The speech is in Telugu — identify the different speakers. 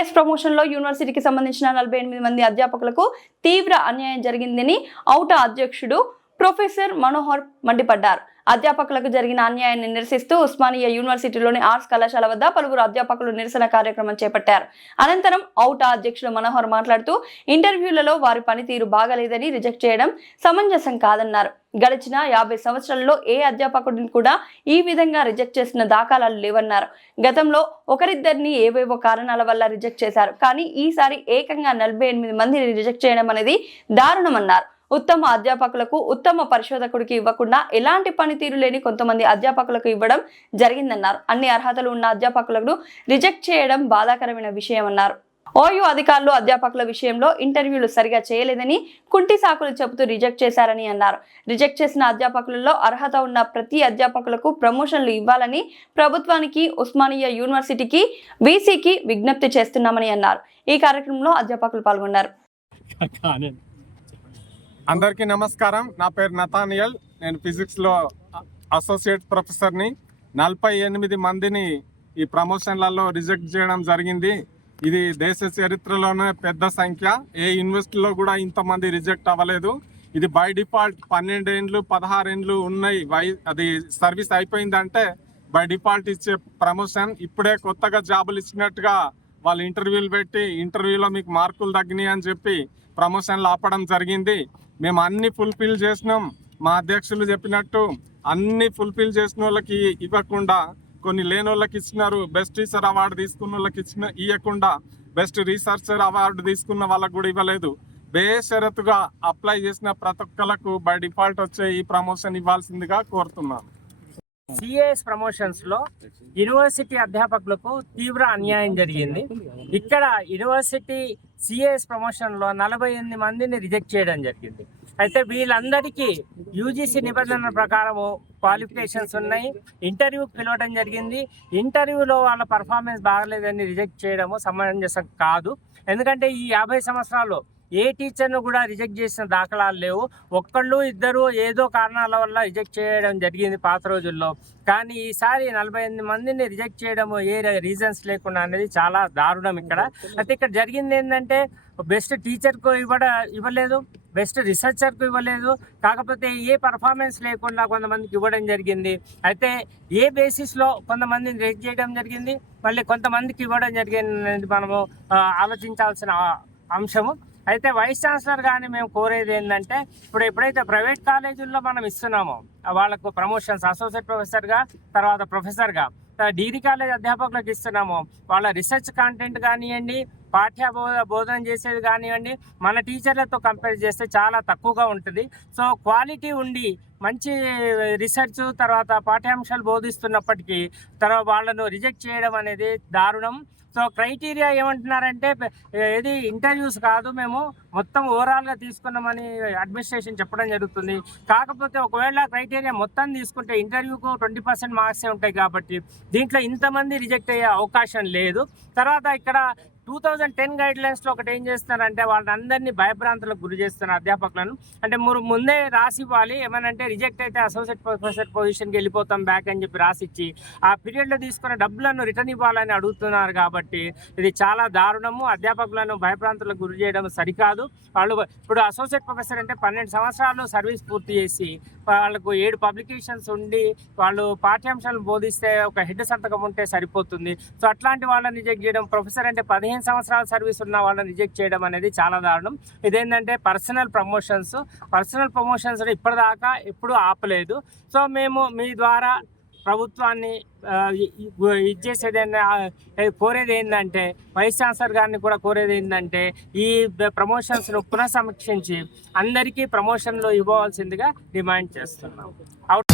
Speaker 1: సిఎస్ ప్రమోషన్లో యూనివర్సిటీకి సంబంధించిన నలభై ఎనిమిది మంది అధ్యాపకులకు తీవ్ర అన్యాయం జరిగిందని ఔటా అధ్యక్షుడు ప్రొఫెసర్ మనోహర్ మండిపడ్డారు. అధ్యాపకులకు జరిగిన అన్యాయాన్ని నిరసిస్తూ ఉస్మానియా యూనివర్సిటీలోని ఆర్ట్స్ కళాశాల వద్ద పలువురు అధ్యాపకులు నిరసన కార్యక్రమం చేపట్టారు. అనంతరం ఔటా అధ్యక్షుడు మనోహర్ మాట్లాడుతూ ఇంటర్వ్యూలలో వారి పనితీరు బాగలేదని రిజెక్ట్ చేయడం సమంజసం కాదన్నారు. గడిచిన యాభై సంవత్సరాల్లో ఏ అధ్యాపకుడిని కూడా ఈ విధంగా రిజెక్ట్ చేసిన దాఖలాలు లేవన్నారు. గతంలో ఒకరిద్దరిని ఏవేవో కారణాల వల్ల రిజెక్ట్ చేశారు. కానీ ఈసారి ఏకంగా నలభై ఎనిమిది మందిని రిజెక్ట్ చేయడం అనేది దారుణమన్నారు. ఉత్తమ అధ్యాపకులకు ఉత్తమ పరిశోధకుడికి ఇవ్వకుండా ఎలాంటి పనితీరు లేని కొంతమంది అధ్యాపకులకు ఇవ్వడం జరిగిందన్నారు. అన్ని అర్హతలు ఉన్న అధ్యాపకులను రిజెక్ట్ చేయడం బాధాకరమైన విషయమన్నారు ఓయూ అధికారులు అధ్యాపకుల విషయంలో ఇంటర్వ్యూలు సరిగా చేయలేదని కుంటి సాకులు చెబుతూ రిజెక్ట్ చేశారని అన్నారు. రిజెక్ట్ చేసిన అధ్యాపకులలో అర్హత ఉన్న ప్రతి అధ్యాపకులకు ప్రమోషన్లు ఇవ్వాలని ప్రభుత్వానికి ఉస్మానియా యూనివర్సిటీకి వీసీకి విజ్ఞప్తి చేస్తున్నామని అన్నారు. ఈ కార్యక్రమంలో అధ్యాపకులు పాల్గొన్నారు.
Speaker 2: అందరికీ నమస్కారం. నా పేరు నతానియల్. నేను ఫిజిక్స్లో అసోసియేట్ ప్రొఫెసర్ని నలభై ఎనిమిది మందిని ఈ ప్రమోషన్లలో రిజెక్ట్ చేయడం జరిగింది. ఇది దేశ చరిత్రలోనే పెద్ద సంఖ్య. ఏ యూనివర్సిటీలో కూడా ఇంతమంది రిజెక్ట్ అవ్వలేదు. ఇది బై డిఫాల్ట్ పన్నెండేండ్లు పదహారేండ్లు ఉన్నాయి. వై అది సర్వీస్ అయిపోయిందంటే బై డిఫాల్ట్ ఇచ్చే ప్రమోషన్. ఇప్పుడే కొత్తగా జాబులు ఇచ్చినట్టుగా వాళ్ళు ఇంటర్వ్యూలు పెట్టి ఇంటర్వ్యూలో మీకు మార్కులు తగ్గినాయి అని చెప్పి ప్రమోషన్లు ఆపడం జరిగింది. మేము అన్ని ఫుల్ఫిల్ చేసినాం. మా అధ్యక్షులు చెప్పినట్టు అన్ని ఫుల్ఫిల్ చేసిన వాళ్ళకి ఇవ్వకుండా కొన్ని లేని వాళ్ళకి ఇచ్చినారు బెస్ట్ టీచర్ అవార్డు తీసుకున్న వాళ్ళకి ఇచ్చిన ఇవ్వకుండా బెస్ట్ రీసెర్చర్ అవార్డు తీసుకున్న వాళ్ళకు కూడా ఇవ్వలేదు. బేషరతుగా అప్లై చేసిన ప్రతి ఒక్కలకు బై డిఫాల్ట్ వచ్చే ఈ ప్రమోషన్ ఇవ్వాల్సిందిగా కోరుతున్నాను.
Speaker 3: సిఏఎస్ ప్రమోషన్స్లో యూనివర్సిటీ అధ్యాపకులకు తీవ్ర అన్యాయం జరిగింది. ఇక్కడ యూనివర్సిటీ సిఏఎస్ ప్రమోషన్లో నలభై ఎనిమిది మందిని రిజెక్ట్ చేయడం జరిగింది. అయితే వీళ్ళందరికీ యూజీసీ నిబంధనల ప్రకారము క్వాలిఫికేషన్స్ ఉన్నాయి. ఇంటర్వ్యూకి పిలవడం జరిగింది. ఇంటర్వ్యూలో వాళ్ళ పర్ఫార్మెన్స్ బాగలేదని రిజెక్ట్ చేయడము సమంజసం కాదు. ఎందుకంటే ఈ యాభై సంవత్సరాలు ఏ టీచర్ను కూడా రిజెక్ట్ చేసిన దాఖలాలు లేవు. ఒక్కళ్ళు ఇద్దరు ఏదో కారణాల వల్ల రిజెక్ట్ చేయడం జరిగింది పాత రోజుల్లో. కానీ ఈసారి నలభై ఎనిమిది మందిని రిజెక్ట్ చేయడం ఏ రీజన్స్ లేకుండా అనేది చాలా దారుణం ఇక్కడ. అయితే ఇక్కడ జరిగింది ఏంటంటే బెస్ట్ టీచర్కు ఇవ్వడ ఇవ్వలేదు బెస్ట్ రీసెర్చర్కు ఇవ్వలేదు. కాకపోతే ఏ పర్ఫార్మెన్స్ లేకుండా కొంతమందికి ఇవ్వడం జరిగింది. అయితే ఏ బేసిస్లో కొంతమందిని రేట్ చేయడం జరిగింది మళ్ళీ కొంతమందికి ఇవ్వడం జరిగింది అనేది మనము ఆలోచించాల్సిన అంశము. అయితే వైస్ ఛాన్సలర్ కానీ మేము కోరేది ఏంటంటే ఇప్పుడు ఎప్పుడైతే ప్రైవేట్ కాలేజీల్లో మనం ఇస్తున్నామో వాళ్ళకు ప్రమోషన్స్ అసోసియేట్ ప్రొఫెసర్గా తర్వాత ప్రొఫెసర్గా డిగ్రీ కాలేజ్ అధ్యాపకులకు ఇస్తున్నామో వాళ్ళ రీసెర్చ్ కాంటెంట్ కానివ్వండి పాఠ్య బోధ బోధన చేసేది కానివ్వండి మన టీచర్లతో కంపేర్ చేస్తే చాలా తక్కువగా ఉంటుంది. సో క్వాలిటీ ఉండి మంచి రీసెర్చ్ తర్వాత పాఠ్యాంశాలు బోధిస్తున్నప్పటికీ తర్వాత వాళ్ళను రిజెక్ట్ చేయడం అనేది దారుణం. సో క్రైటీరియా ఏమంటున్నారంటే పె- ఏది ఇంటర్వ్యూస్ కాదు మేము మొత్తం ఓవరాల్గా తీసుకున్నామని అడ్మినిస్ట్రేషన్ చెప్పడం జరుగుతుంది. కాకపోతే ఒకవేళ క్రైటీరియా మొత్తం తీసుకుంటే ఇంటర్వ్యూకు ట్వంటీ పర్సెంట్ మార్క్సే ఉంటాయి కాబట్టి దీంట్లో ఇంతమంది రిజెక్ట్ అయ్యే అవకాశం లేదు. తర్వాత ఇక్కడ టూ థౌజండ్ టెన్ గైడ్ లైన్స్లో ఒకటి ఏం చేస్తున్నారంటే వాళ్ళందరినీ భయభ్రాంతులకు గురి చేస్తున్నారు అధ్యాపకులను. అంటే మీరు ముందే రాసి ఇవ్వాలి ఏమనంటే రిజెక్ట్ అయితే అసోసియేట్ ప్రొఫెసర్ పొజిషన్కి వెళ్ళిపోతాం బ్యాక్ అని చెప్పి రాసిచ్చి ఆ పీరియడ్లో తీసుకున్న డబ్బులను రిటర్న్ ఇవ్వాలని అడుగుతున్నారు కాబట్టి ఇది చాలా దారుణము. అధ్యాపకులను భయభ్రాంతులకు గురి చేయడం సరికాదు. వాళ్ళు ఇప్పుడు అసోసియేట్ ప్రొఫెసర్ అంటే పన్నెండు సంవత్సరాలు సర్వీస్ పూర్తి చేసి వాళ్ళకు ఏడు పబ్లికేషన్స్ ఉండి వాళ్ళు పాఠ్యాంశాలు బోధిస్తే ఒక హెడ్ సంతకం ఉంటే సరిపోతుంది. సో అట్లాంటి వాళ్ళని రిజెక్ట్ చేయడం ప్రొఫెసర్ అంటే పదిహేను పదిహేను సంవత్సరాల సర్వీస్ ఉన్న వాళ్ళని రిజెక్ట్ చేయడం అనేది చాలా దారుణం. ఇదేంటంటే పర్సనల్ ప్రమోషన్స్. పర్సనల్ ప్రమోషన్స్ ఇప్పటిదాకా ఎప్పుడు ఆపలేదు. సో మేము మీ ద్వారా ప్రభుత్వాన్ని ఇచ్చేసేది కోరేది ఏంటంటే వైస్ ఛాన్సలర్ గారిని కూడా కోరేది ఏంటంటే ఈ ప్రమోషన్స్ను పునః సమీక్షించి అందరికీ ప్రమోషన్లు ఇవ్వవలసిందిగా డిమాండ్ చేస్తున్నాం. అవుట్